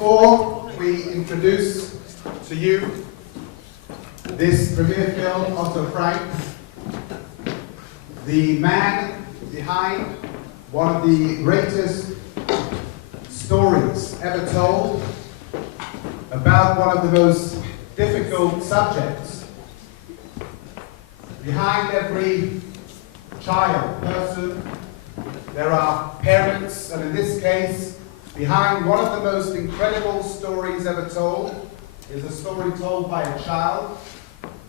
Before we introduce to you this premiere film, Otto Frank, the man behind one of the greatest stories ever told about one of the most difficult subjects. Behind every child, person, there are parents, and in this case, behind one of the most incredible stories ever told is a story told by a child,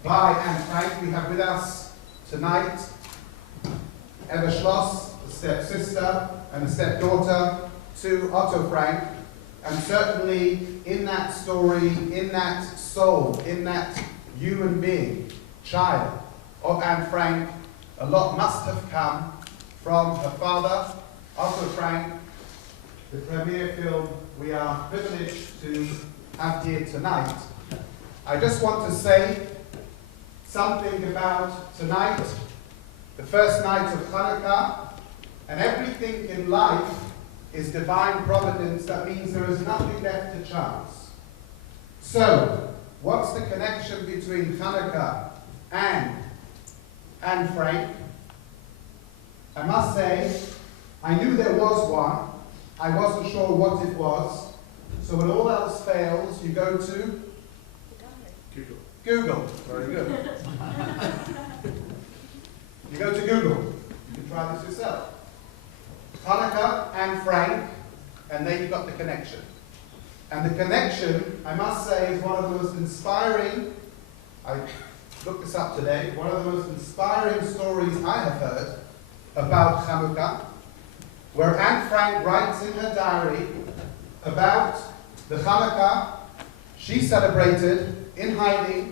by Anne Frank. We have with us tonight Eva Schloss, a stepsister and a stepdaughter to Otto Frank, and certainly in that story, in that soul, in that human being, child of Anne Frank, a lot must have come from her father, Otto Frank, the premiere film we are privileged to have here tonight. I just want to say something about tonight, the first night of Chanukah, and everything in life is divine providence. That means there is nothing left to chance. So, what's the connection between Chanukah and Anne Frank? I must say, I knew there was one. I wasn't sure what it was. So when all else fails, you go to? Google. Google. Very good. You go to Google. You can try this yourself. Chanukah and Frank, and then you've got the connection. And the connection, I must say, is one of the most inspiring, I looked this up today, one of the most inspiring stories I have heard about Chanukah, where Anne Frank writes in her diary about the Chanukah she celebrated in hiding,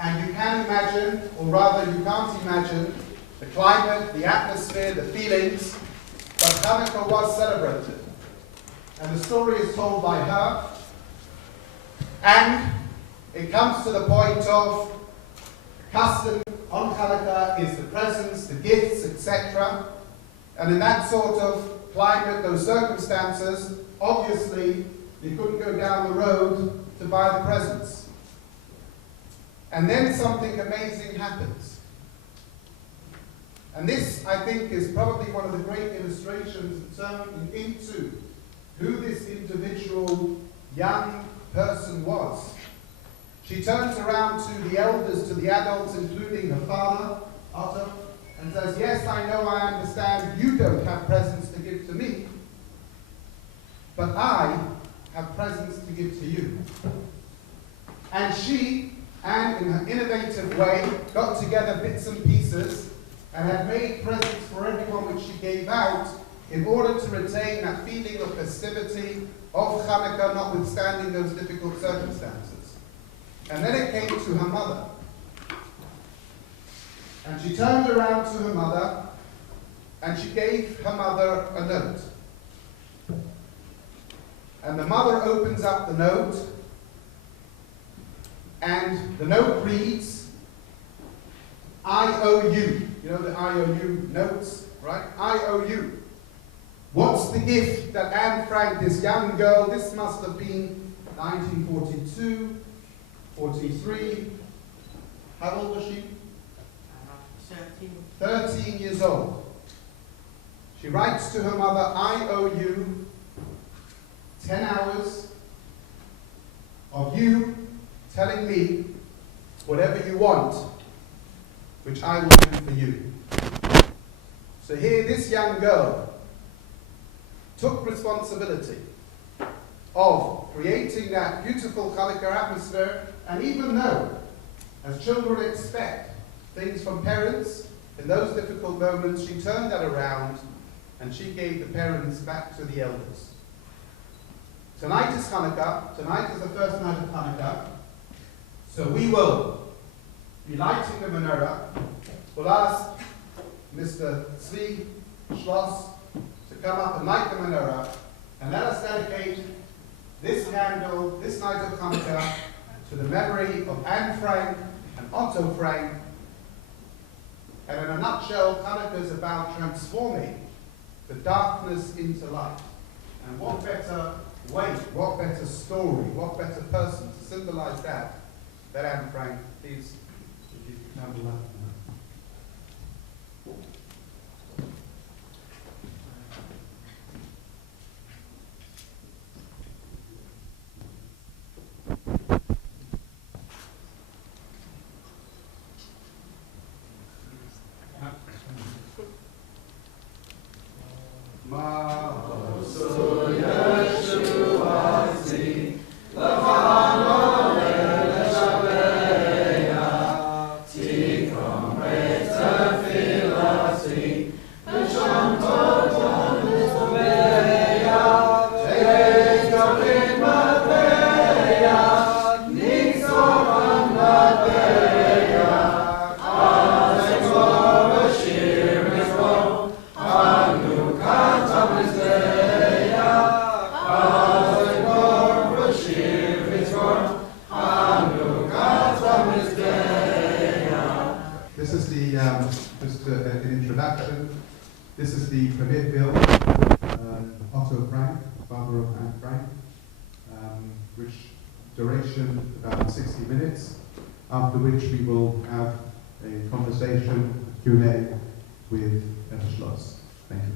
and you can imagine, or rather you can't imagine, the climate, the atmosphere, the feelings, but Chanukah was celebrated. And the story is told by her, and it comes to the point of custom on Chanukah is the presents, the gifts, etc. And in that sort of climate, those circumstances, obviously, you couldn't go down the road to buy the presents. And then something amazing happens. And this, I think, is probably one of the great illustrations into who this individual young person was. She turns around to the elders, to the adults, including her father, Otto, and says, yes, I know, I understand you don't have presents to give to me, but I have presents to give to you. And she, and in her innovative way, got together bits and pieces and had made presents for everyone which she gave out in order to retain that feeling of festivity of Chanukah, notwithstanding those difficult circumstances. And then it came to her mother. And she turned around to her mother, and she gave her mother a note. And the mother opens up the note, and the note reads, I owe you. You know the IOU notes, right? I owe you. What's the gift that Anne Frank, this young girl, this must have been 1942, 43, how old was she? 13 years old. She writes to her mother, I owe you 10 hours of you telling me whatever you want, which I will do for you. So here this young girl took responsibility of creating that beautiful Chanukah atmosphere, and even though, as children expect things from parents, in those difficult moments, she turned that around and she gave the parents back to the elders. Tonight is Chanukah. Tonight is the first night of Chanukah. So we will be lighting the menorah. We'll ask Mr. Eva Schloss to come up and light the menorah, and let us dedicate this candle, this night of Chanukah, to the memory of Anne Frank and Otto Frank. And in a nutshell, Chanukah is about transforming the darkness into light. And what better way wait, what better story, what better person to symbolize that than Anne Frank? Please, if you could come to that. This is the premiere film, Otto Frank, father of Anne Frank, which duration about 60 minutes, after which we will have a conversation, Q&A with Eva Schloss. Thank you.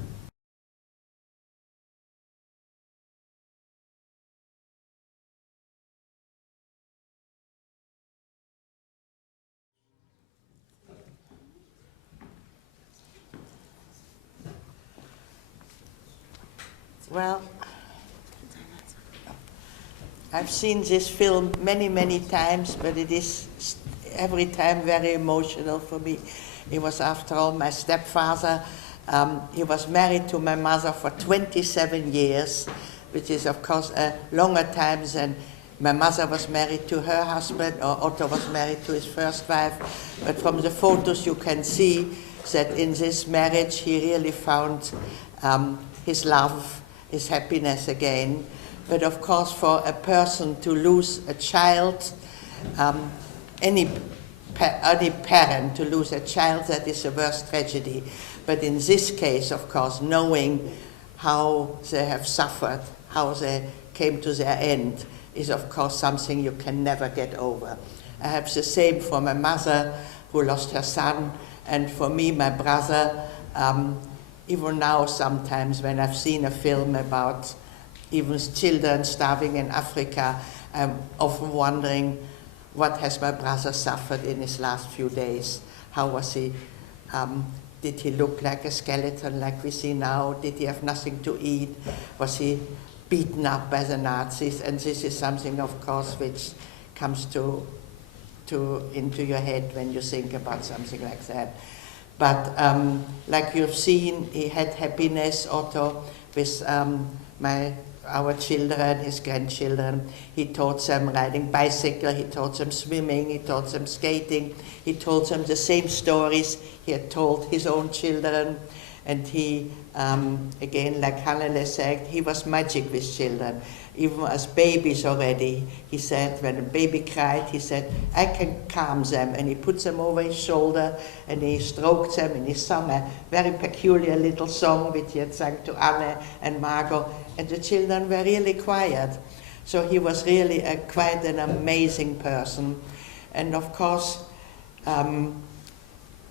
Well, I've seen this film many, many times, but it is every time very emotional for me. He was, after all, my stepfather. He was married to my mother for 27 years, which is, of course, a longer time than my mother was married to her husband, or Otto was married to his first wife. But from the photos you can see that in this marriage he really found his love, his happiness again. But of course, for a person to lose a child, any parent to lose a child, that is the worst tragedy. But in this case, of course, knowing how they have suffered, how they came to their end, is of course something you can never get over. I have the same for my mother, who lost her son, and for me, my brother. Even now, sometimes when I've seen a film about even children starving in Africa, I'm often wondering, what has my brother suffered in his last few days? How was he? Did he look like a skeleton like we see now? Did he have nothing to eat? Was he beaten up by the Nazis? And this is something, of course, which comes into your head when you think about something like that. But like you've seen, he had happiness, Otto, with our children, his grandchildren. He taught them riding bicycle, he taught them swimming, he taught them skating, he told them the same stories he had told his own children. And he, again, like Hannele said, he was magic with children. Even as babies already, he said, when a baby cried, he said, I can calm them. And he put them over his shoulder and he stroked them and he sang a very peculiar little song which he had sung to Anne and Margot. And the children were really quiet. So he was really quite an amazing person. And of course,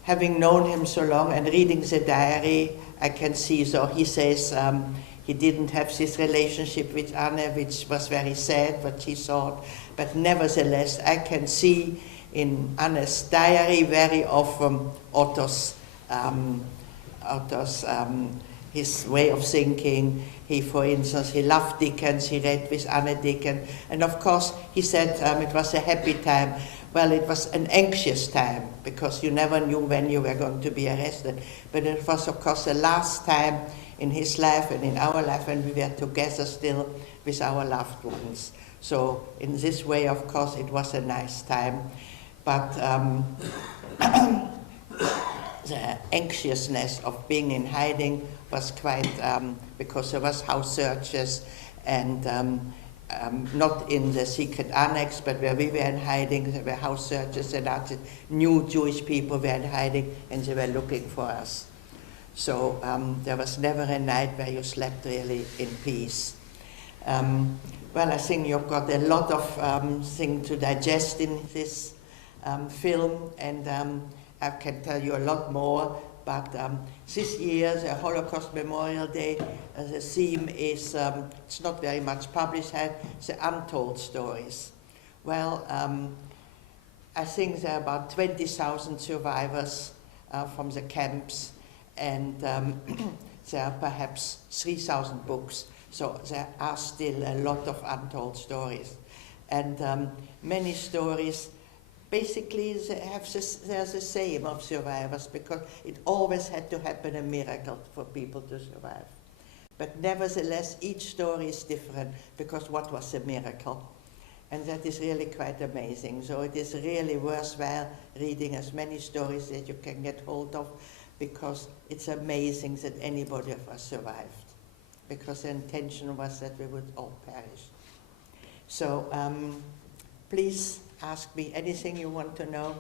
having known him so long and reading the diary, I can see, so he says he didn't have this relationship with Anne, which was very sad, what she thought. But nevertheless, I can see in Anne's diary very often Otto's his way of thinking. He, for instance, he loved Dickens, he read with Anne Dickens. And of course, he said it was a happy time. Well, it was an anxious time, because you never knew when you were going to be arrested. But it was, of course, the last time in his life and in our life when we were together still with our loved ones. So in this way, of course, it was a nice time. But the anxiousness of being in hiding was quite, because there was house searches and not in the secret annex, but where we were in hiding, there were house searches and new Jewish people were in hiding and they were looking for us. So there was never a night where you slept really in peace. Well, I think you've got a lot of things to digest in this film, and I can tell you a lot more. But this year, the Holocaust Memorial Day, the theme is, it's not very much published yet, the untold stories. Well, I think there are about 20,000 survivors from the camps, and there are perhaps 3,000 books. So there are still a lot of untold stories. And many stories, basically, they're the same of survivors, because it always had to happen a miracle for people to survive. But nevertheless, each story is different, because what was the miracle? And that is really quite amazing. So it is really worthwhile reading as many stories that you can get hold of, because it's amazing that anybody of us survived. Because the intention was that we would all perish. So please ask me anything you want to know.